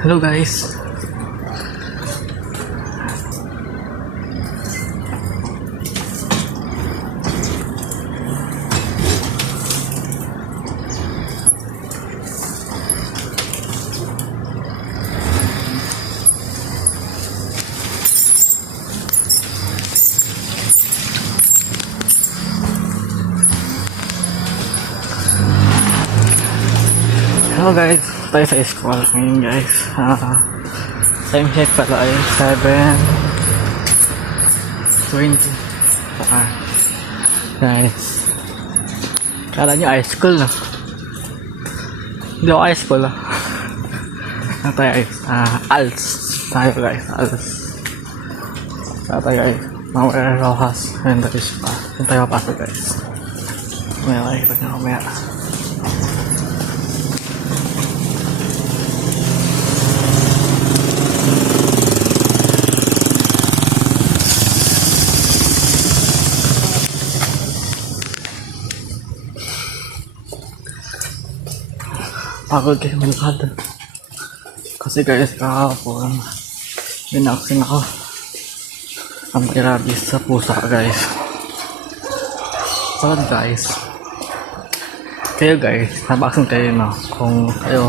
Hello guys. Hello guys, tayo sa school ngayon guys. Time check pala ay 7:20. Guys, kala nyo high school na. Hindi ako high school tayo guys, ALS tayo guys, ALS tayo guys, Mauer Rojas and that is yung tayo papasok guys. May nakikita nyo kumaya. Pagod kayo malakad kasi guys kahapon binaksin ako anti-rabies sa pusa guys. So guys, kayo guys nabaksin kayo no, kung kayo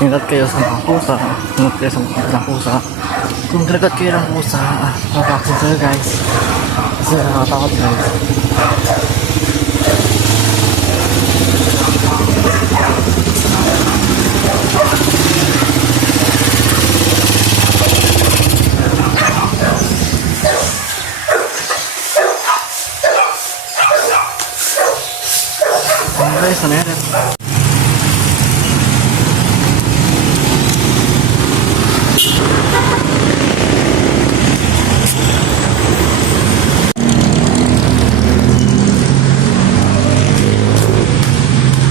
ingat kayo sa mga pusa, ingat kayo sa mga pusa, kung talagat kayo ng pusa nabaksin kayo guys kasi nakatakot guys. Guys, ano yan?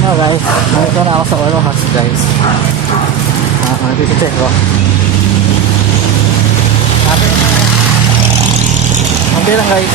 Hello guys, nandito na ako sa Orojas guys. Nandito ako. Nandito lang guys.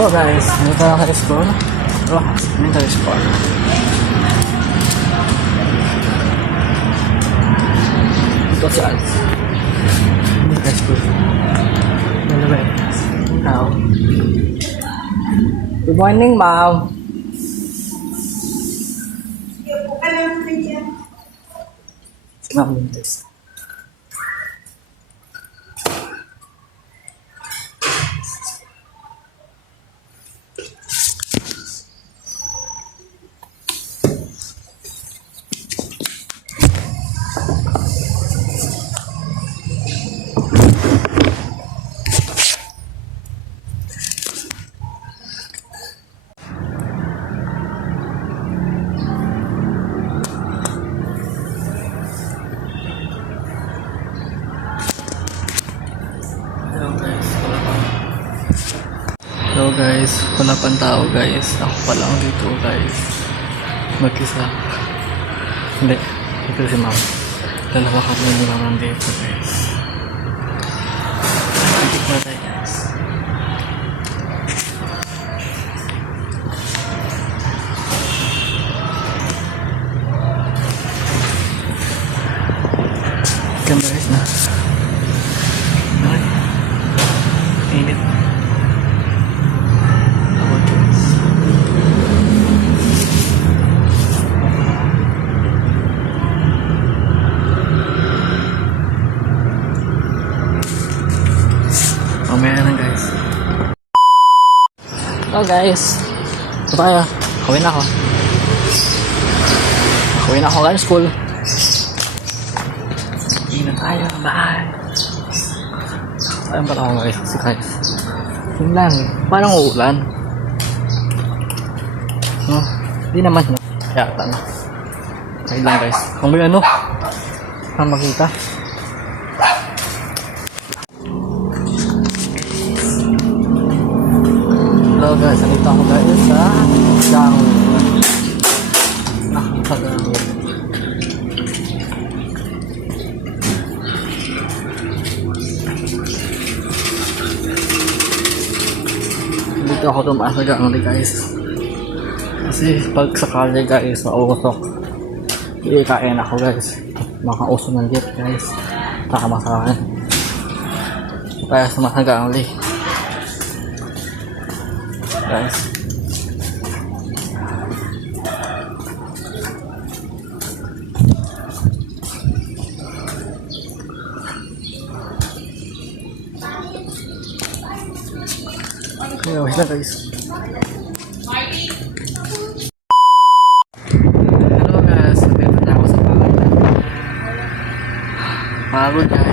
Hello guys, nandito na sa school. Nandito sa school. Ito si Alice. Nandito sa school. Good morning, ma'am. Ma'am, this. Hello guys, wala pang tao guys. Ako pa lang dito guys. Mag-isa. Hindi, ito si ma'am. Dalawa kami ni ma'am nandito guys. Antik na tayo guys. Ganda guys na. Init. Mamaya na guys. Hello guys. Ito tayo. Kawin ako. Kawin ako guys. School. Hindi na tayo. Bye. Ayun pala ako guys. Kasi guys. Yun lang. Parang uulan. No? Hindi naman, no? Yata, no? Ayun lang, guys. Kung may ano, ang makita. Hello, guys. Nakita ko, guys, sa gang. Nakakagang. Dito ako tumaas sa gang, guys. Kasi pag sakali, guys, mausok. Hindi kain ako, guys. Makauso ng jeep, guys. Tama sa akin. Kaya sumasaga ang li. Guys. Kaya wait lang, guys. Hello, guys. Nandito na ako sa bahay. Pagod, guys.